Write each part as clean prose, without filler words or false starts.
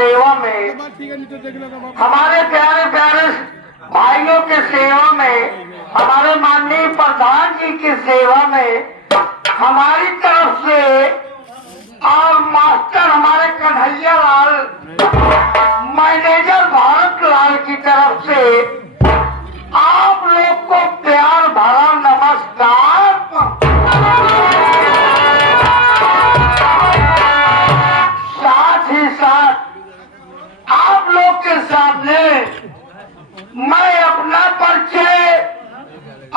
सेवा में, हमारे प्यारे प्यारे भाइयों के सेवा में, हमारे माननीय प्रधान जी की सेवा में हमारी तरफ से और मास्टर हमारे कन्हैया लाल मैनेजर भारत लाल की तरफ से आप लोग को प्यार भरा नमस्कार। साथ ही साथ आप लोग के सामने मैं अपना परिचय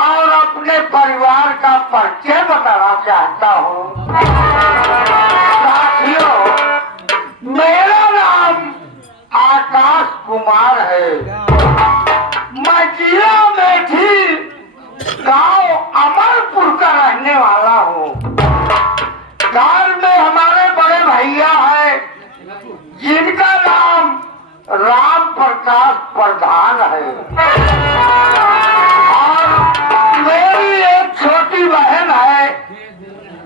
और अपने परिवार का परिचय बताना चाहता हूँ। साथियों, मेरा नाम आकाश कुमार है। मैं जिला मेठी गांव अमरपुर का रहने वाला हूँ। गांव में हमारे बड़े भैया हैं जिनका नाम राम प्रकाश प्रधान है और मेरी एक छोटी बहन है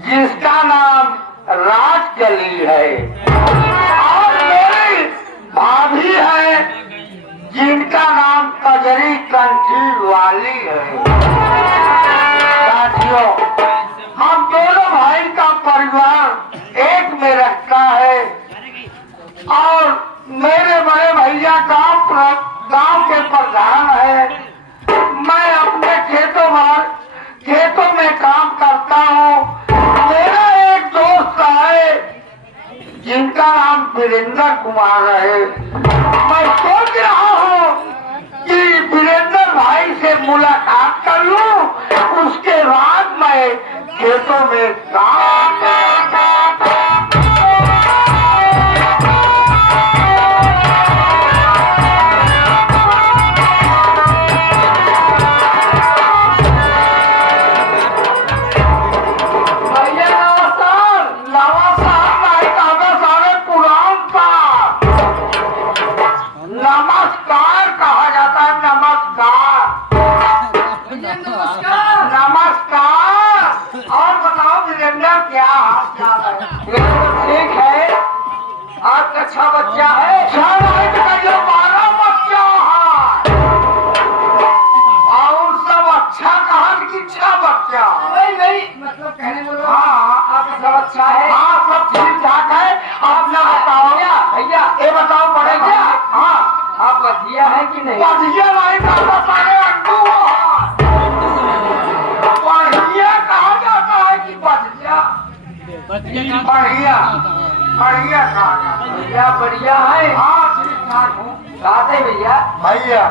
जिसका नाम राजकली है और मेरी भाभी है जिनका नाम कजरी कंठी वाली है। साथियों, हम दोनों भाई का परिवार एक में रहता है और मेरे बड़े भैया गांव के प्रधान है। मैं अपने खेतों में काम करता हूँ। मेरा एक दोस्त है जिनका नाम वीरेंद्र कुमार है। मैं सोच रहा हूँ कि वीरेंद्र भाई से मुलाकात कर लूं, उसके बाद मैं खेतों में काम ठीक है। आपका 6 बच्चा है, 12 बच्चा है और सब अच्छा कहन की 6 बच्चा। नहीं मतलब कहने बोलो। हाँ, आपका सब अच्छा है। हाँ, सब ठीक ठाक है। आप ना बताओ भैया, ये बताओ पड़े क्या? हाँ, आप बधिया है कि नहीं? बधिया नहीं कहा सारे अंडू बढ़िया कहा जाता है कि बधिया बढ़िया बढ़िया है। हाँ, ठीक ठाक हूँ। कहते भैया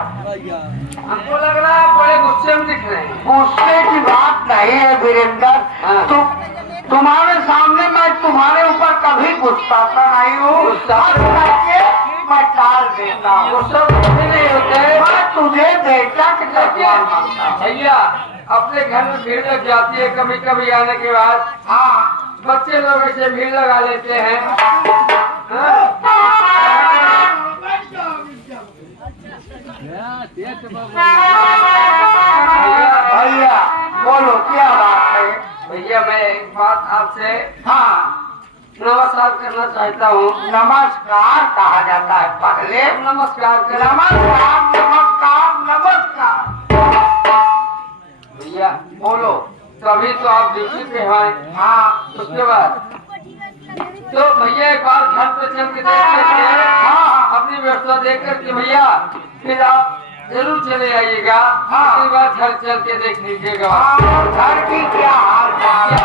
हमको लग रहा है बड़े गुस्से में दिख रहे हैं। गुस्से की बात नहीं है वीरेंद्र। तुम्हारे सामने मैं तुम्हारे ऊपर कभी गुस्साता नहीं हूँ। मैं टाल देता हूँ। गुस्सा नहीं होते। मैं तुझे बेटा के भैया अपने घर में भीड़ लग जाती है कभी कभी आने के बाद। हाँ, बच्चे लोग ऐसे भीड़ लगा लेते हैं। भैया बोलो क्या बात है? भैया मैं एक बात आपसे नमस्कार करना चाहता हूँ। नमस्कार कहा जाता है पहले। नमस्कार भैया बोलो। तभी तो आप ड्यूटी पे हैं। हाँ, उसके बाद तो भैया एक बार घर पे चल के देख लेते हैं। हाँ, अपनी व्यवस्था देख करके भैया फिर आप जरूर चले आइएगा। हाँ, उसके बाद घर चल के देख लीजिएगा। घर की क्या हाल चाल है?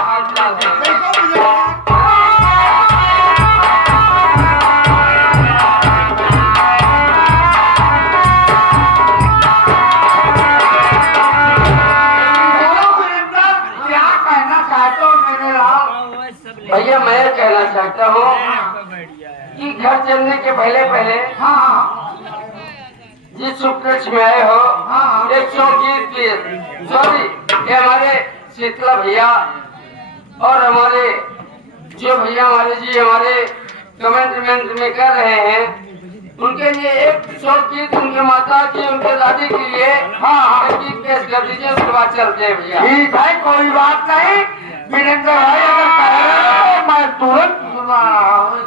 भैया मैं कहना चाहता हूँ कि घर चलने के पहले जिस सुप्रेक्ष में आए हो, एक सॉरी हमारे शीतला भैया और हमारे जो भैया हमारे कमेंटमेंट में कर रहे हैं, उनके लिए एक गीत उनके माता की उनके दादी के लिए गीत पेश कर दीजिए। उसके बाद चलते हैं भैया। ठीक है, कोई बात नहीं। वीरेंद्र भाई अगर कह रहे हो मैं तुरंत सुना रहा हूँ।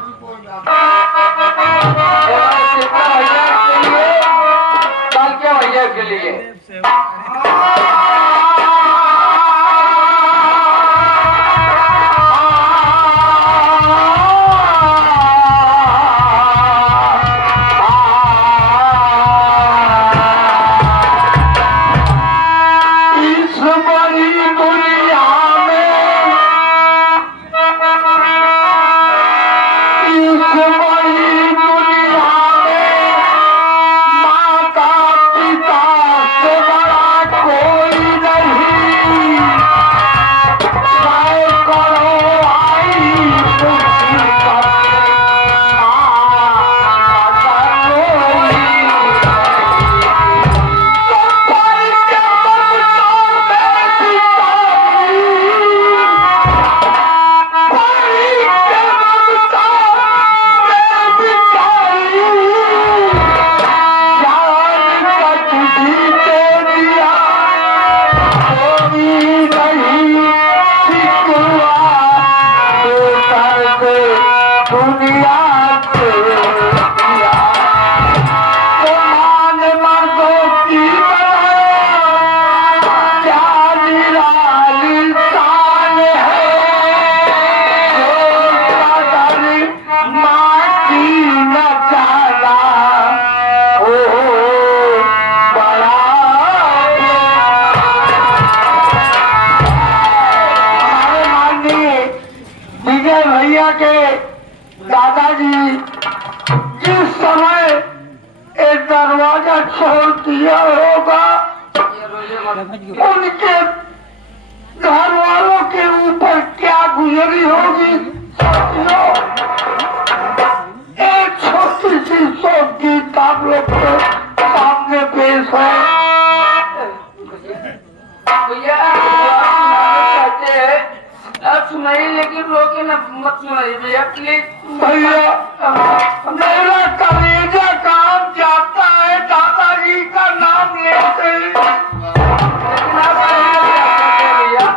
भैया के लिए भैया के दादाजी जिस समय एक दरवाजा छोड़ दिया होगा उनके घर वालों के ऊपर क्या गुजरी होगी। एक छोटी सी शोक गीत आप लोग के सामने पेश है। भैया कहते हैं आप सुनाइए लेकिन रोके न मत सुनाइए भैया प्लीज। भैया मेरा कलेजा काम जाता है दादाजी का नाम लेते लेकिन आप भैया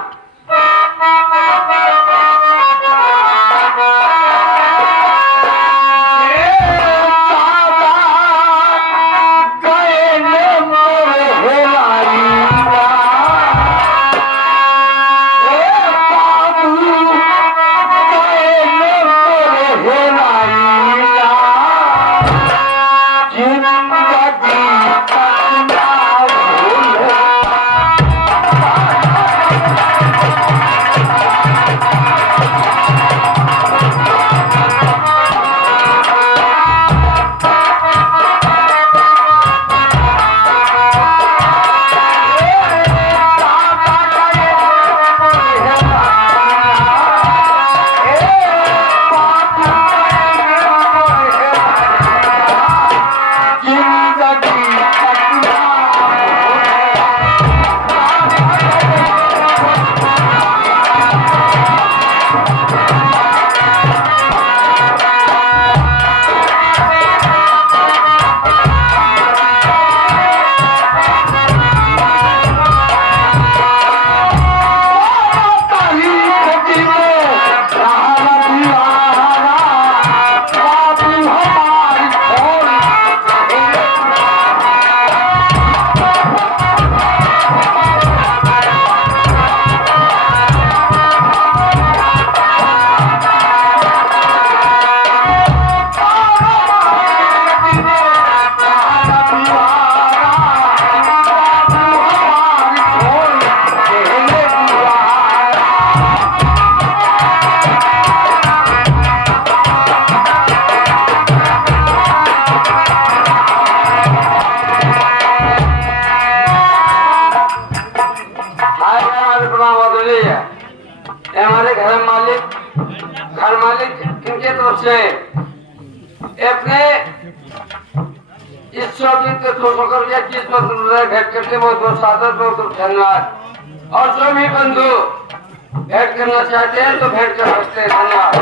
हमारे घर मालिक इनके तरफ से अपने इस चौबीस के 200 या 30% भेंट करके बहुत बहुत सादर बहुत धन्यवाद। और जो भी बंधु भेंट करना चाहते हैं तो भेंट कर सकते हैं। धन्यवाद।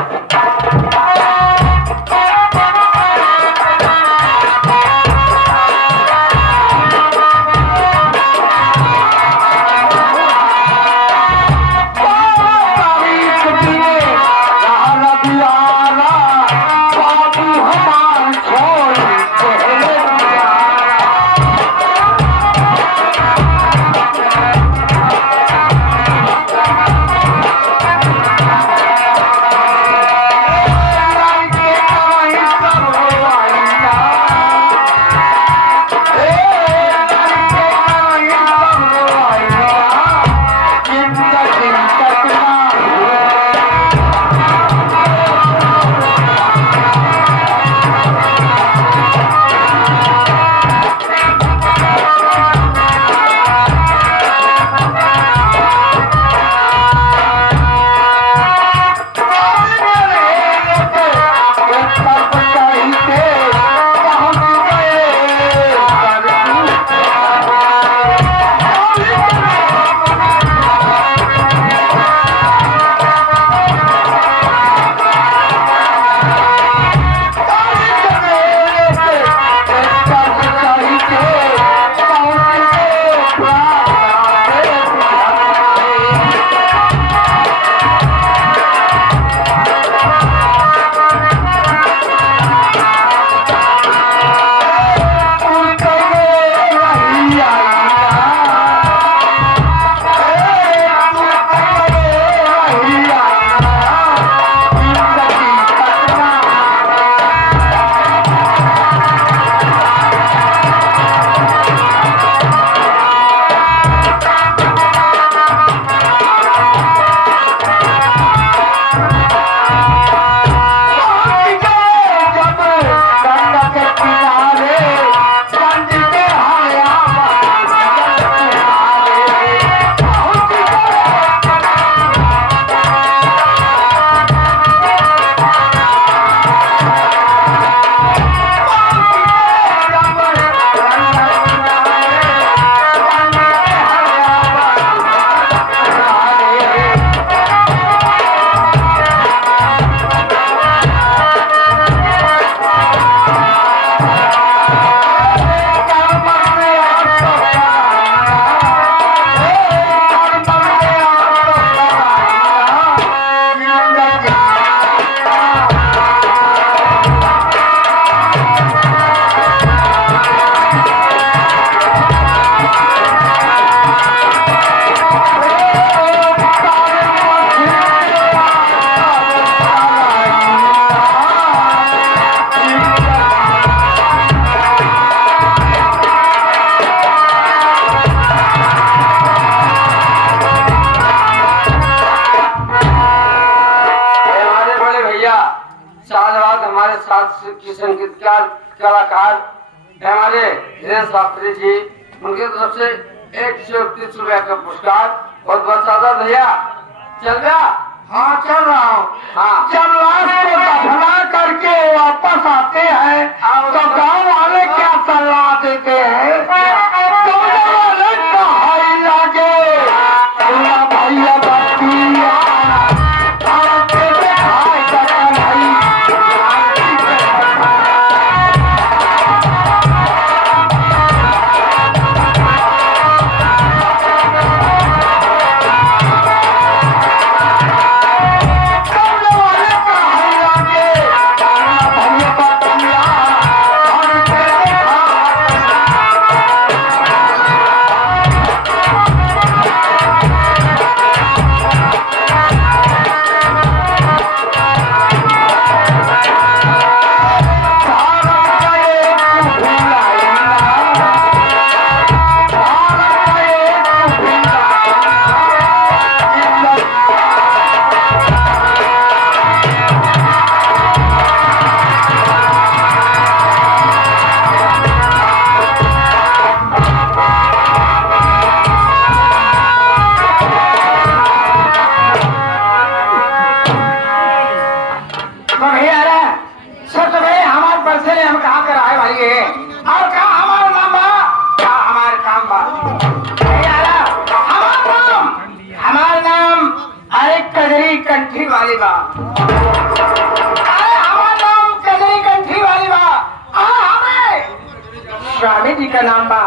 हमारे हिरेन शास्त्री जी उनकी तरफ से 131 रुपया का पुरस्कार। बहुत बहुत ज्यादा भैया चल गया। हाँ चल रहा हूँ। हाँ जब लाश को दफना करके वापस आते हैं तो गांव वाले क्या सलाह देते हैं? भैया भैया कंठी वाली बा। अरे हमारा नाम कजरी कंठी वाली बा। हमें स्वामी जी का नाम बा।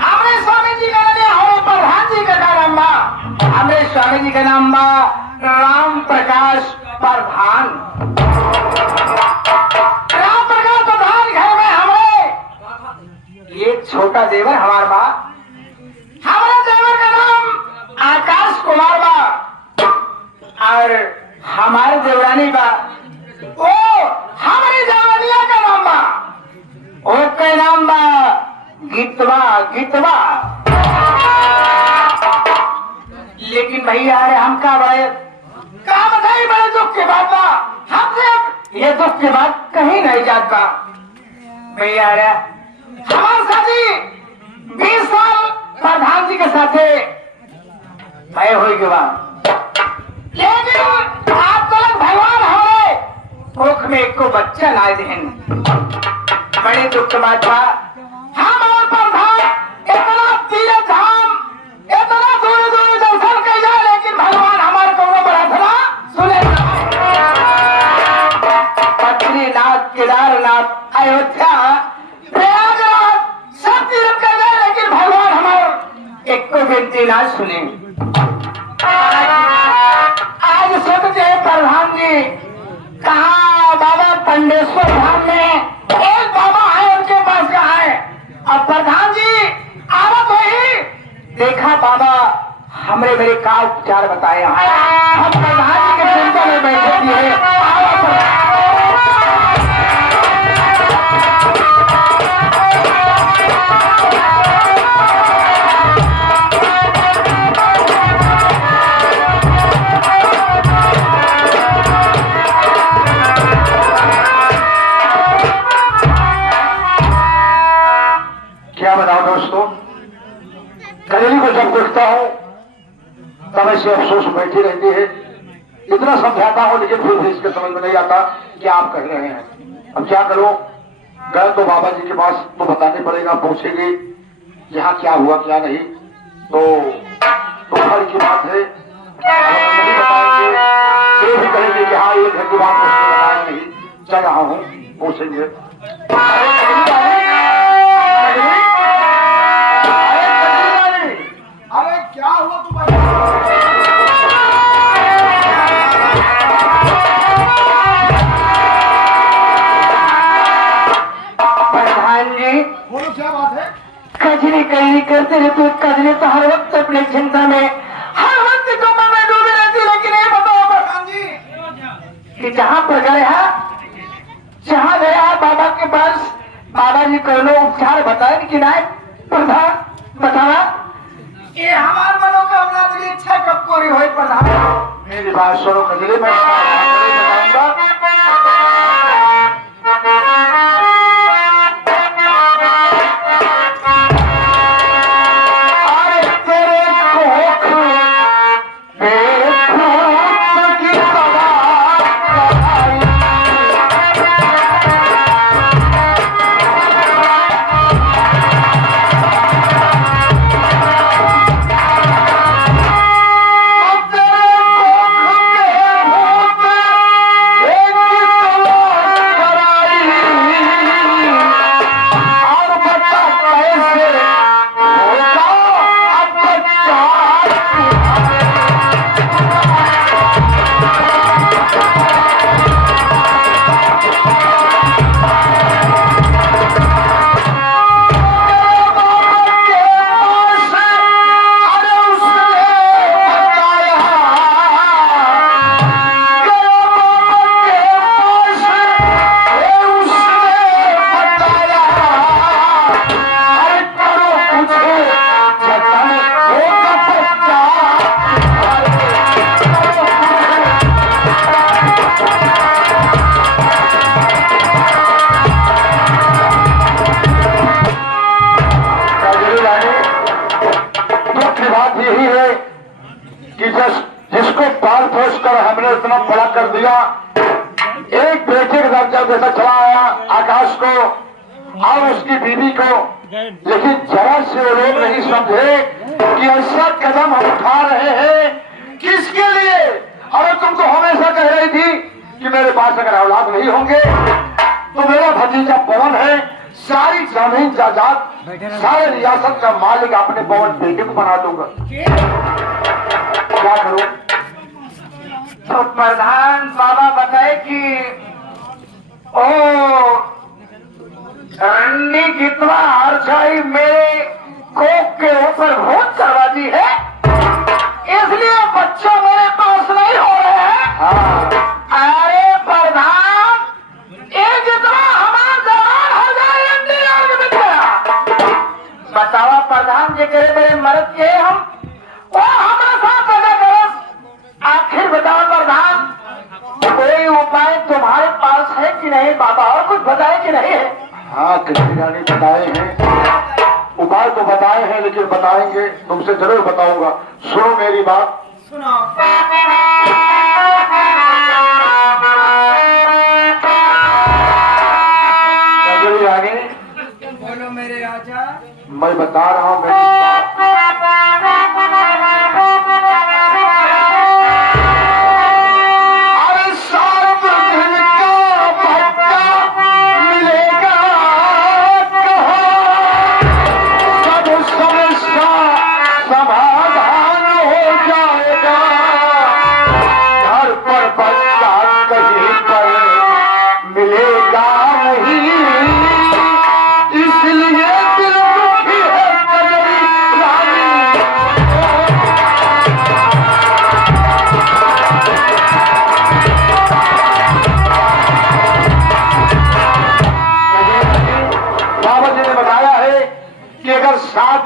हमारे स्वामी जी का नहीं, हमारे प्रधान जी का नाम बा। हमारे स्वामी जी का नाम बा राम प्रकाश प्रधान। राम प्रकाश प्रधान घर में हमारे ये छोटा देवर हमारा बा। हमारे देवर का नाम आकाश कुमार बा और हमारे देवरानी बा ओ हमारी देवरानिया का नाम बा ओ का नाम बा गीतवा गीतवा। लेकिन भैया अरे हम का बड़े का बताई बड़े दुख के बात बा। हमसे ये दुख के बात कहीं नहीं जात बा। भैया अरे हमारे साथी 20 साल प्रधान जी के साथे भय हुई के बाद लेकिन आप तक भगवान हमारे कोख में एक को बच्चा लाए दें। बड़े दुख की बात था। हम और प्रधान इतना तीर्थ धाम इतना दूर दूर दर्शन कर जाए लेकिन भगवान हमारे को प्रार्थना सुने। बद्रीनाथ केदारनाथ अयोध्या प्रयागराज सब तीर्थ कर जाए लेकिन भगवान हमारे एक को विनती ना सुने। आज सोचते प्रधान जी कहा बाबा पंडेश्वर धाम में एक बाबा है उनके पास कहा है। अब प्रधान जी आवत वही देखा बाबा हमरे मेरे का उपचार बताए। हम प्रधान जी के चिंता में बैठे थे। कजरी को जब देखता हूँ तब ऐसे अफसोस बैठी रहती है। इतना समझाता हूँ लेकिन फिर भी इसके समझ में नहीं आता क्या आप कह रहे हैं। अब क्या करो गए तो बाबा जी के पास तो बताने पड़ेगा। पूछेंगे यहाँ क्या हुआ क्या नहीं तो फल की बात है नहीं बताएंगे। ये भी कहेंगे कि हाँ ये घर की बात बताया नहीं। चल रहा हूँ पूछेंगे। अरे क्या हुआ तू प्रधान जी बोलो क्या बात है? कजरी कजरी करते रहते कजरी तो हर वक्त अपनी चिंता में हर वक्त कोमा में डूबे रहती। लेकिन ये बताओ प्रधान जी कि जहाँ पर गया जहाँ गया बाबा के पास बाबा जी को उपचार बताए कि नहीं प्रधान बतावा ये हमारे मनोकामना की इच्छा कब पूरी हुई प्रधान? मेरी बात सुनो कजरी मैं बताऊंगा। इतना बड़ा कर दिया। एक बेटे के साथ जब बेटा चला आया आकाश को और उसकी बीवी को, लेकिन जरा से वो लोग नहीं समझे कि ऐसा कदम हम उठा रहे हैं किसके लिए। अरे तुमको हमेशा कह रही थी कि मेरे पास अगर औलाद नहीं होंगे तो मेरा भतीजा पवन है, सारी जमीन जायदाद सारे रियासत का मालिक अपने पवन बेटे को बना दूंगा। क्या करूं? तो प्रधान बाबा बताए कि ओ रंडी कितना हरछाई मेरे कोक के ऊपर भूत करवा दी है, इसलिए बच्चे मेरे पास नहीं हो रहे हैं। हाँ। अरे प्रधान, ये जितना हमारा जवान हो जाए रंडी आग में गया। बतावा प्रधान जी करे मेरे मर्द के हम वो हमारे साथ पैदा करो। आखिर बताओ प्रधान, कोई उपाय तुम्हारे पास है कि नहीं बाबा, और कुछ बताए कि नहीं है? हाँ कृष्ण रानी बताए हैं, उपाय तो बताए हैं, लेकिन बताएंगे तुमसे जरूर बताऊंगा। सुनो मेरी बात। सुनो। रानी बोलो मेरे राजा। मैं बता रहा हूँ मेरी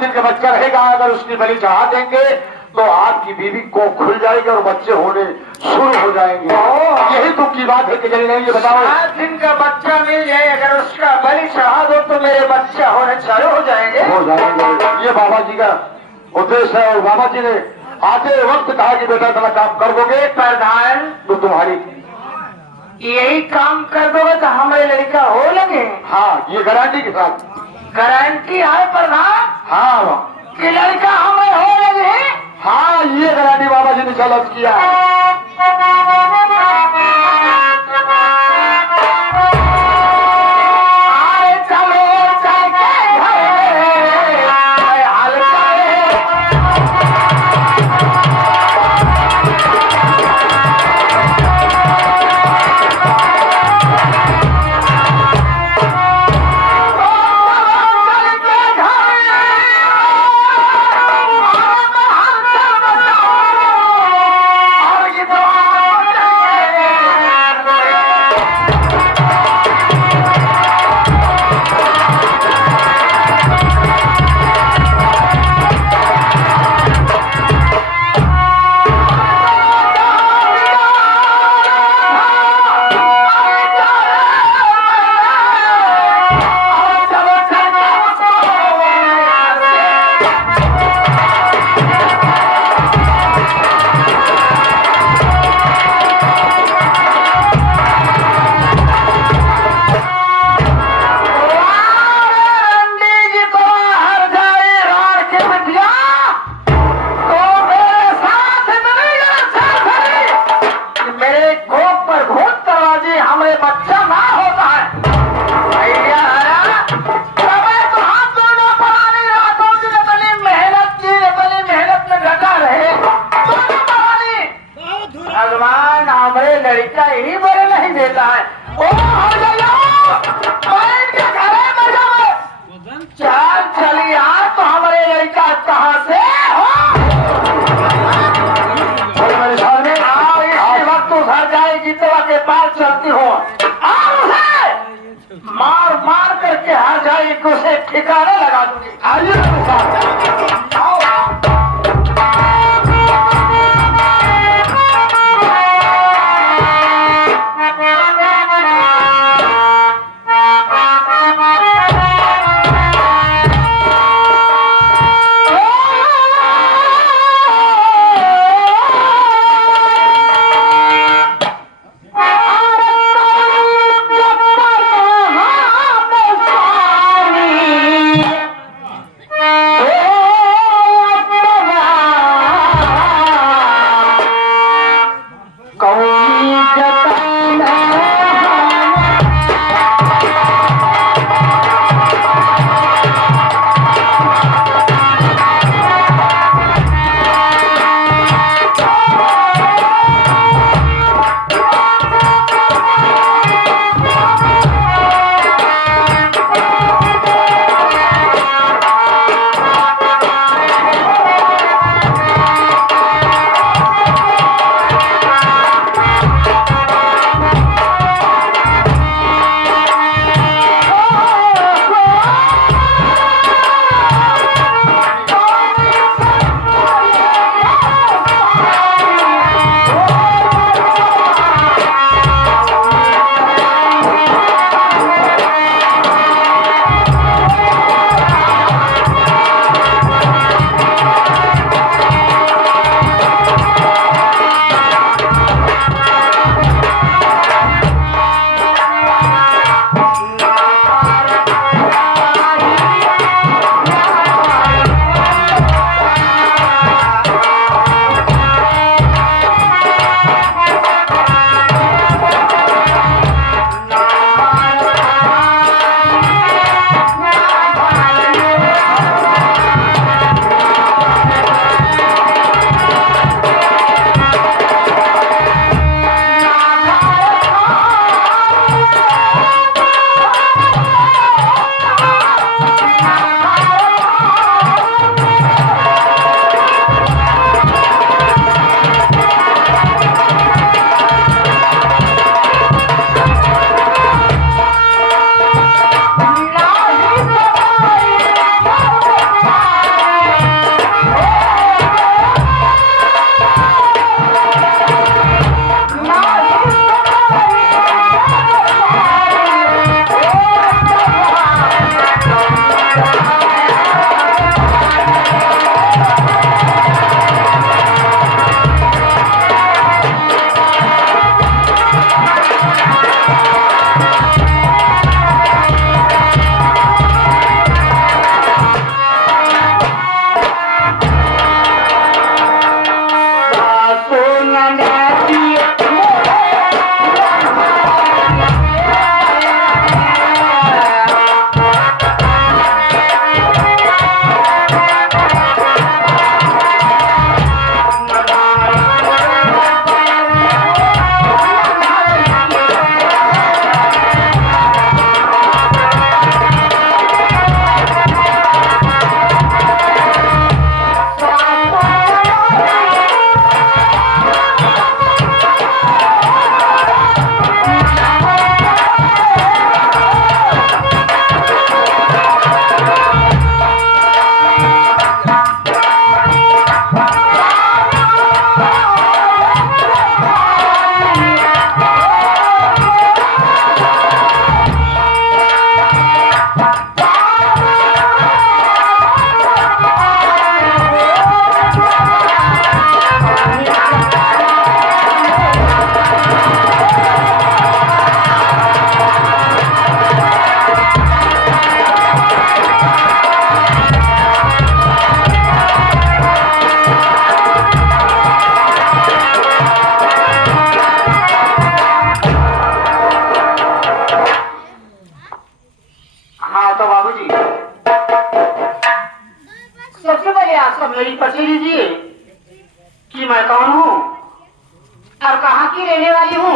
दिन का बच्चा रहेगा, अगर उसकी बलि चढ़ा देंगे तो आपकी बीवी को खुल जाएगी और बच्चे होने शुरू हो जाएंगे। यही दुख की बात है कि नहीं ये बताओ। 7 दिन का बच्चा मिल जाए, अगर उसका बलि चढ़ा दो तो मेरे बच्चा होने चालू हो जाएंगे। ये बाबा जी का उद्देश्य है, और बाबा जी ने आते वक्त कहा कि बेटा इतना काम कर दोगे प्रधान, तो तुम्हारी यही काम कर दोगे तो हमारे लड़का हो लगे। हाँ, ये गारंटी के साथ। गारंटी है प्रधान? हाँ कि लड़का हमें हो लगे। हाँ, ये गारंटी बाबा जी ने चलत किया है। ठिकाने लगा दूंगी। आइए पहले आप सब मेरी परिचय लीजिए कि मैं कौन हूँ और कहाँ की रहने वाली हूँ,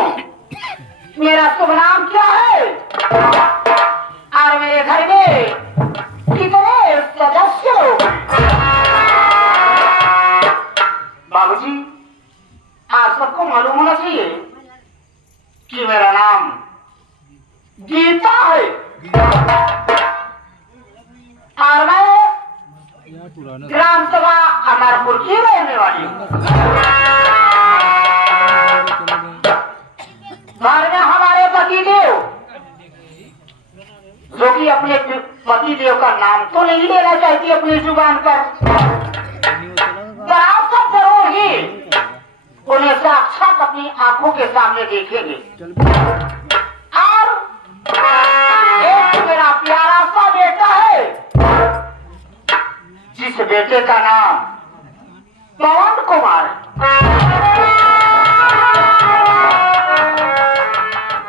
मेरा शुभ नाम क्या है और मेरे घर में कितने सदस्य लोग। बाबूजी, आप सबको मालूम होना चाहिए कि मेरा नाम गीता है और मैं ग्राम सभा अमरपुर की रहने वाली हूँ। घर में हमारे पति देव, जो कि अपने पति देव का नाम तो नहीं लेना चाहती अपनी जुबान पर, आप सब जरूर ही उन्हें साक्षात अपनी आंखों के सामने देखेंगे। और एक मेरा प्यारा सा बेटा है, जिस बेटे का नाम पवन कुमार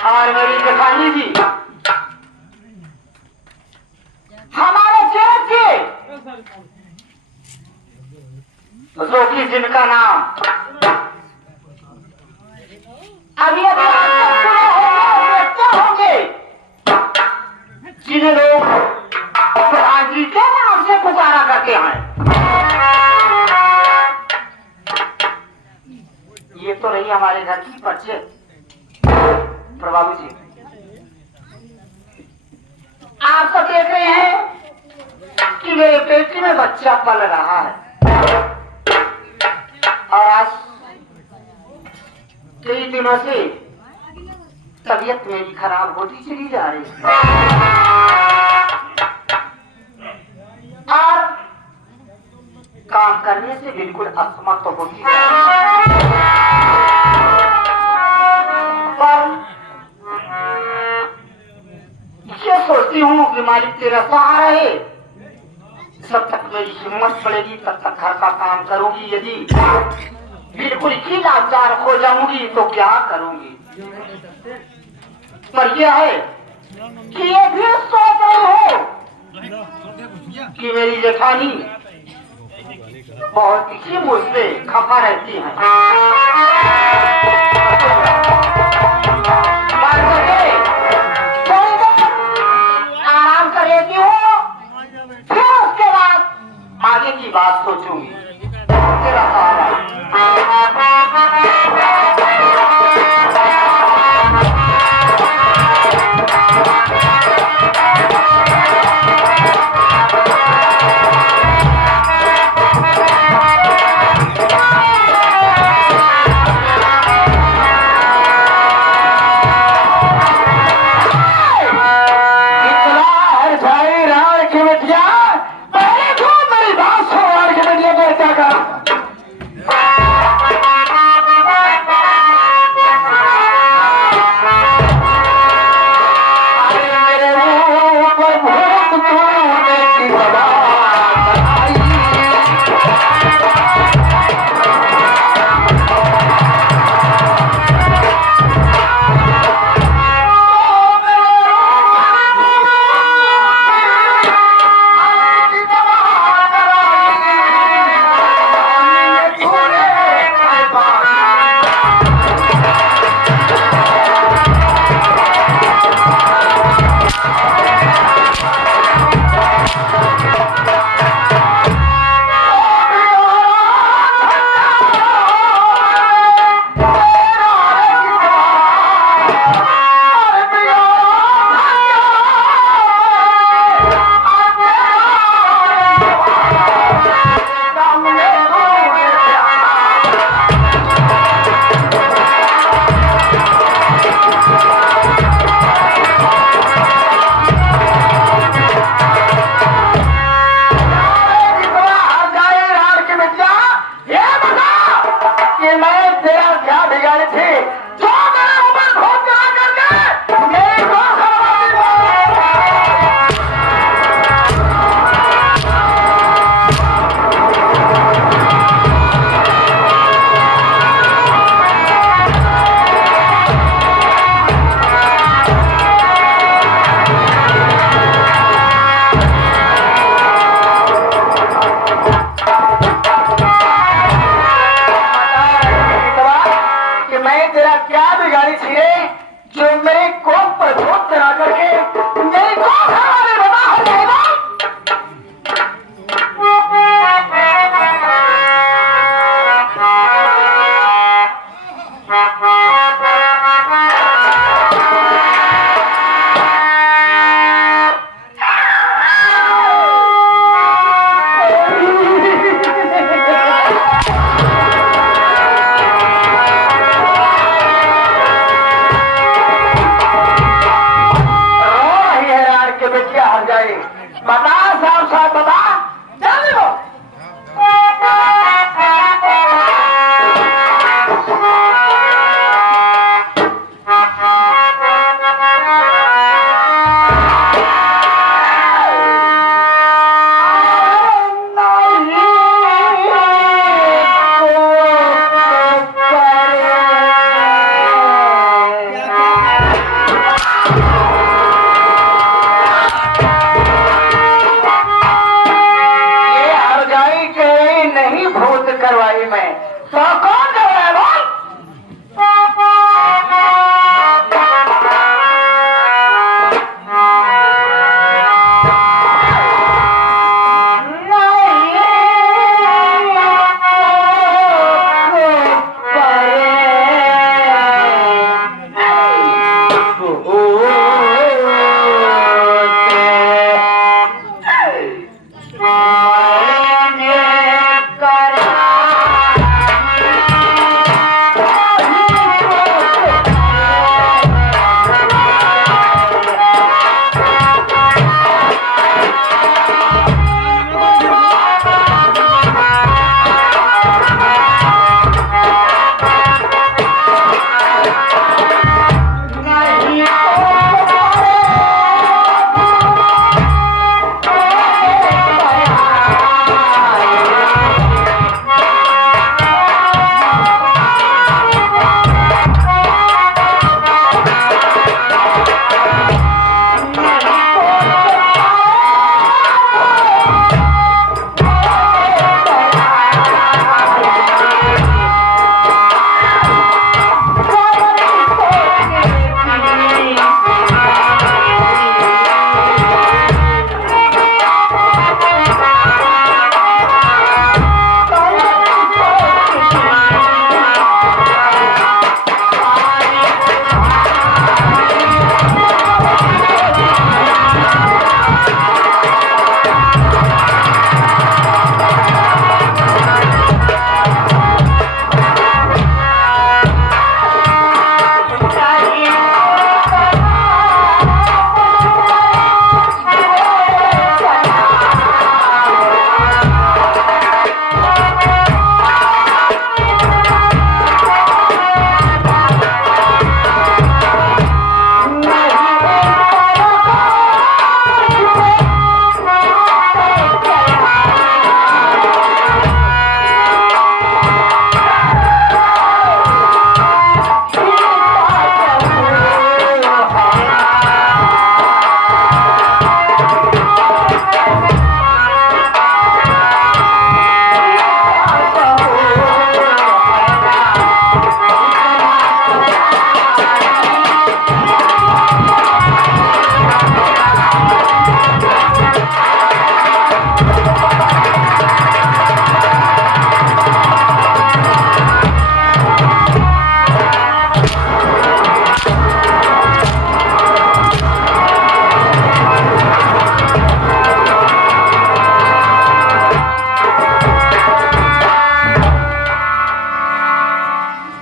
और मेरी जेठानी जी हमारे जेठ जी, जो कि जिनका नाम अभी अभी देखते होंगे, जिन्हें लोग प्रधान जी के नाम से पुकारा करते हैं। ये तो रही हमारे घर की परिचय। प्रभावी जी, आप सब देख रहे हैं कि मेरे पेट में बच्चा पल रहा है और आज कई दिनों से तबीयत मेरी खराब होती चली जा रही है और काम करने से बिल्कुल असमर्थ होती जा रही है। पर ये सोचती हूँ कि मालिक तेरा सहारा है, जब तक मेरी हिम्मत पड़ेगी तब तक घर का काम करूंगी, यदि बिल्कुल ही लाचार हो जाऊंगी तो क्या करूंगी। पर यह है कि ये भी सोच रही हो कि मेरी जेठानी बहुत ही मुझसे खफा रहती है, आराम कर लेती हूँ, फिर उसके बाद आगे की बात सोचूंगी। तेरा सहारा। इतना हर भाई राण की बेटिया, पहले तो मेरी बात सुन राण की बेटिया, साहब बता जल्दी बोल। करवाई मैं तो कौन करवाया बोल?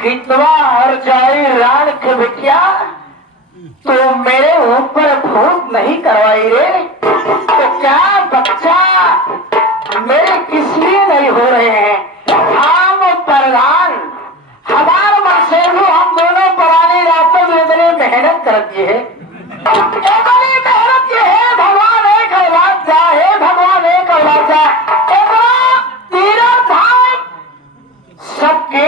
कितवा हर जाई रान के बिटिया तो मेरे ऊपर भूत नहीं करवाई रे तो क्या बच्चा मेरे किस लिए नहीं हो रहे हैं? हम प्रधान हमारे मसेलू हम दोनों पुरानी रातों में इतनी मेहनत करती है, इतनी मेहनत की है। भगवान एक औलाद जाए, भगवान एक औलाद जाए, इतना तीरथ धाम सबके,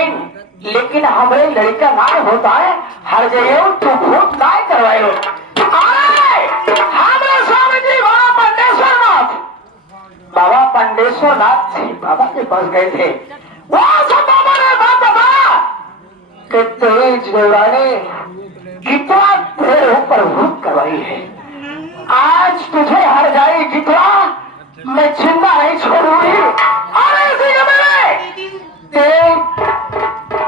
लेकिन हमारे लड़का ना होता है हर जगह तो भूत ना करवाए हो। हमारे स्वामी जी बाबा पंडेश्वर नाथ जी बाबा के पास गए थे। वहां से बाबा ने बात बताया कि तेज गौराने कितना तेरे ऊपर भूत करवाई है। आज तुझे हर जाए जितना मैं चिंता नहीं छोड़ूंगी। अरे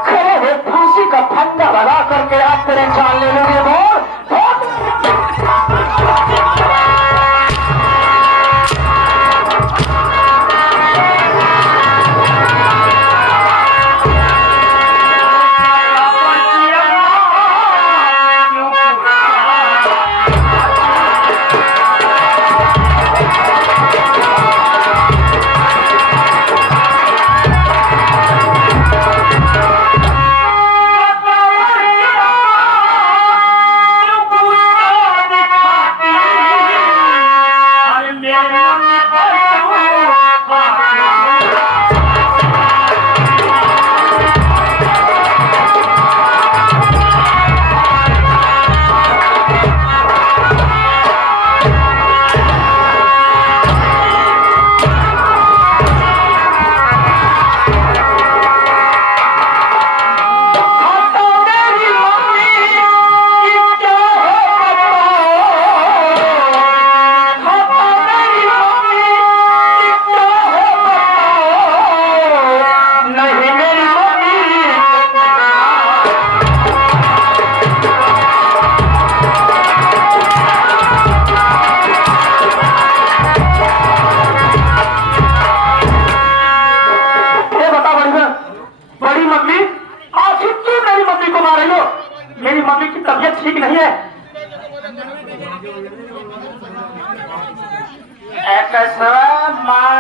तेरे फांसी का फंदा लगा करके आज तेरे जान ले लूंगी। बोल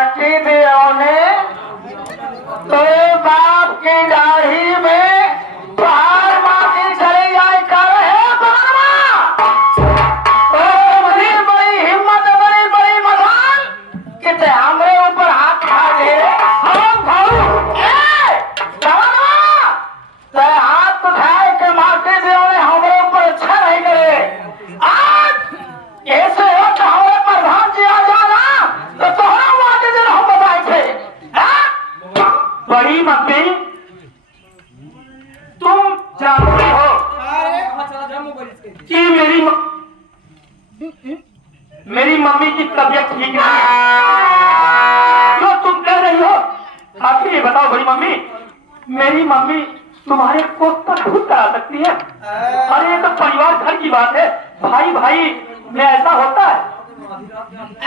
माटी दियो ने तेरे बाप की दाढ़ी में बाहर माटी चली जाए कर है बाबा। बड़ी बड़ी हिम्मत, बड़ी बड़ी मजाल कि ते हमरे ऊपर हाथ खा दे। हम भाऊ ते हाथ उठाए के माटी दियो ने हमरे ऊपर अच्छा नहीं करे। आज ऐसे हो तो हमारे प्रधान जी आ जाना तो तोहरा माटी दिन हम बताए थे। बड़ी मम्मी तुम जानती हो कि मेरी मम्मी की तबीयत ठीक नहीं है। जो तुम कह रही हो आखिर ये बताओ बड़ी मम्मी, मेरी मम्मी तुम्हारे कोख पर दूध करा सकती है? अरे ये तो परिवार घर की बात है, भाई भाई में ऐसा होता है।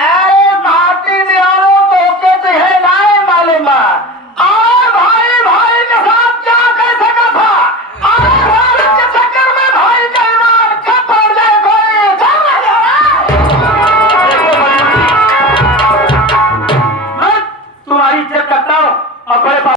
अरे माटी दियारो तो के है लाए मालूम और भाई भाई के साथ क्या कर सका था। अरे भाई के चक्कर में भाई का ईमान कब पड़ जाए कोई मैं तुम्हारी इज्जत करता हूँ और बड़े